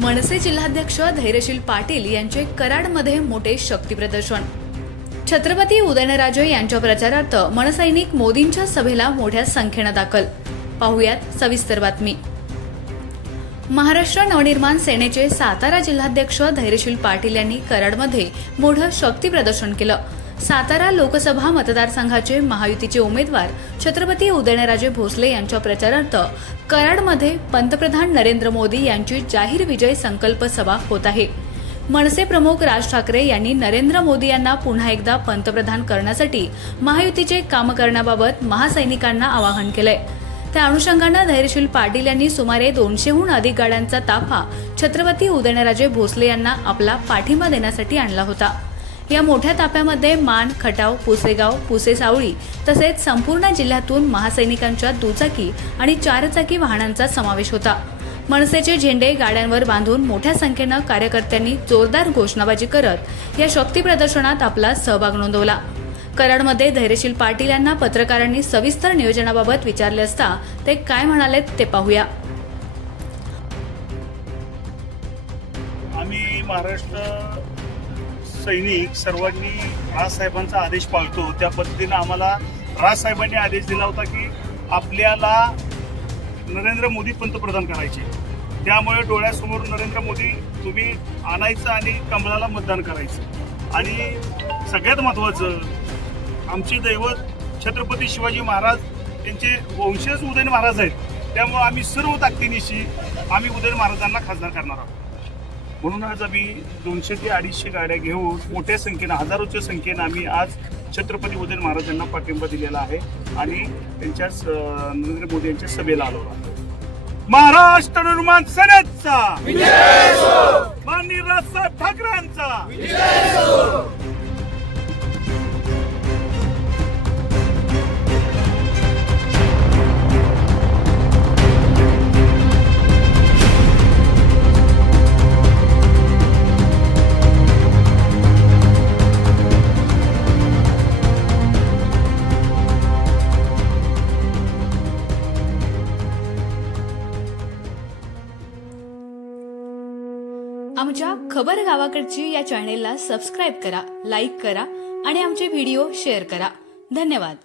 मनसे जिल्हाध्यक्ष धैर्यशील पाटील यांचे कराडमध्ये मोठे शक्ती प्रदर्शन। छत्रपती उदयनराजे यांच्या प्रचारार्थ मनसैनिक मोदींच्या सभेला मोठ्या संख्येने दाखल। पाहुयात सविस्तर बातमी। महाराष्ट्र नवनिर्माण सेनेचे सातारा जिल्हाध्यक्ष धैर्यशील पाटील यांनी कराडमध्ये मोठं शक्ती प्रदर्शन केलं। सातारा लोकसभा मतदारसंघाचे महायुतीचे उमेदवार छत्रपती उदयनराजे भोसले यांच्या प्रचारार्थ कराडमध्ये पंतप्रधान नरेंद्र मोदी यांची जाहीर विजय संकल्प सभा होत आहे। मनसे प्रमुख राज ठाकरे यांनी नरेंद्र मोदी यांना पुन्हा एकदा पंतप्रधान करण्यासाठी महायुतीचे काम करण्याबाबत महासैनिकांना आवाहन केलंय। त्या अनुषंगाने धैर्यशील पाटील यांनी सुमारे 200हून अधिक गाड्यांचा ताफा छत्रपती उदयनराजे भोसले यांना आपला पाठिंबा देण्यासाठी आणला होता। या मोठ्या ताफ्यामध्ये मान, खटाव, पुसेगाव, पुसेसावळी तसेच संपूर्ण जिल्ह्यातून महासैनिकांच्या दुचाकी आणि चारचाकी वाहनांचा समावेश होता। मनसेचे झेंडे गाड्यांवर बांधून मोठ्या संख्येने कार्यकर्त्यांनी जोरदार घोषणाबाजी करत या शक्ती प्रदर्शनात आपला सहभाग नोंदवला। कराडमध्ये धैर्यशील पाटील यांना पत्रकारांनी सविस्तर नियोजनाबाबत विचारले असता ते काय म्हणाले ते पाहूया। आम्ही महाराष्ट्र सैनिक सर्वांनी राजसाहेबांचा आदेश पाळतो। त्या पद्धतीने आम्हाला राजसाहेबांनी आदेश दिला होता की आपल्याला नरेंद्र मोदी पंतप्रधान करायचे। त्यामुळे डोळ्यासमोर नरेंद्र मोदी तुम्ही आणायचं आणि कमळाला मतदान करायचं। आणि सगळ्यात महत्त्वाचं आमचे दैवत छत्रपती शिवाजी महाराज यांचे वंशज उदयन महाराज आहेत। त्यामुळे आम्ही सर्व ताकदीनिशी आम्ही उदयन महाराजांना खासदार करणार आहोत। म्हणून आज आम्ही 200 ते 250 गाड्या घेऊन मोठ्या संख्येने हजारोच्या संख्येने आम्ही आज छत्रपती उदयन महाराजांना पाठिंबा दिलेला आहे आणि त्यांच्या नरेंद्र मोदी यांच्या सभेला आलो आहोत। महाराष्ट्र निर्माण सेनेचा विजय असो, माननीय राजसाहेब ठाकरेंचा विजय असो। आमच्या खबर गावाकडची या चॅनेलला सबस्क्राइब करा, लाईक करा आणि आमचे व्हिडिओ शेअर करा। धन्यवाद।